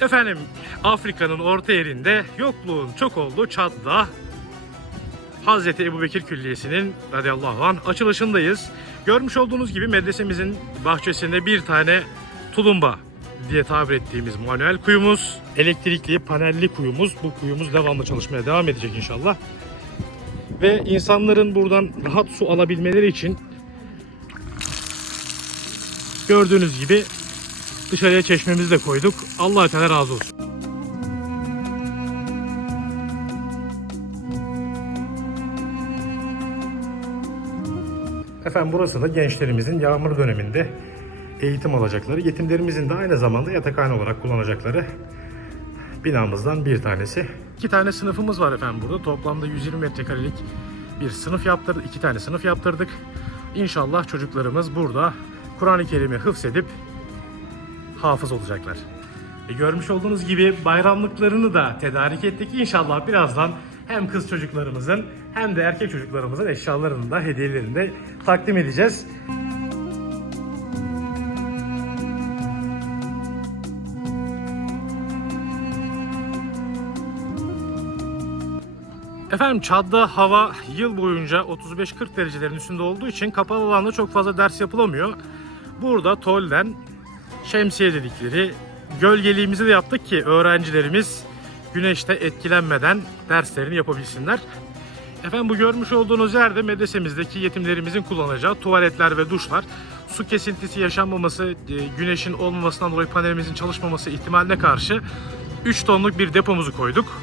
Efendim Afrika'nın orta yerinde yokluğun çok olduğu Çad'da Hazreti Ebubekir Külliyesi'nin radıyallahu anh açılışındayız. Görmüş olduğunuz gibi medresemizin bahçesinde bir tane tulumba diye tabir ettiğimiz manuel kuyumuz, elektrikli panelli kuyumuz. Bu kuyumuz devamlı çalışmaya devam edecek inşallah. Ve insanların buradan rahat su alabilmeleri için gördüğünüz gibi dışarıya çeşmemizi de koyduk. Allah Teala razı olsun. Efendim burası da gençlerimizin yağmur döneminde eğitim alacakları, yetimlerimizin de aynı zamanda yatakhane olarak kullanacakları binamızdan bir tanesi. İki tane sınıfımız var efendim burada. Toplamda 120 metrekarelik bir sınıf yaptırdık. iki tane sınıf yaptırdık. İnşallah çocuklarımız burada Kur'an-ı Kerim'i hıfzedip hafız olacaklar. E, görmüş olduğunuz gibi bayramlıklarını da tedarik ettik. İnşallah birazdan hem kız çocuklarımızın hem de erkek çocuklarımızın eşyalarını da hediyelerini de takdim edeceğiz. Efendim Çad'da hava yıl boyunca 35-40 derecelerin üstünde olduğu için kapalı alanda çok fazla ders yapılamıyor. Burada TOL'den şemsiye dedikleri gölgeliğimizi de yaptık ki öğrencilerimiz güneşte etkilenmeden derslerini yapabilsinler. Efendim bu görmüş olduğunuz yerde medresemizdeki yetimlerimizin kullanacağı tuvaletler ve duşlar. Su kesintisi yaşanmaması, e, güneşin olmamasından dolayı panelimizin çalışmaması ihtimaline karşı 3 tonluk bir depomuzu koyduk.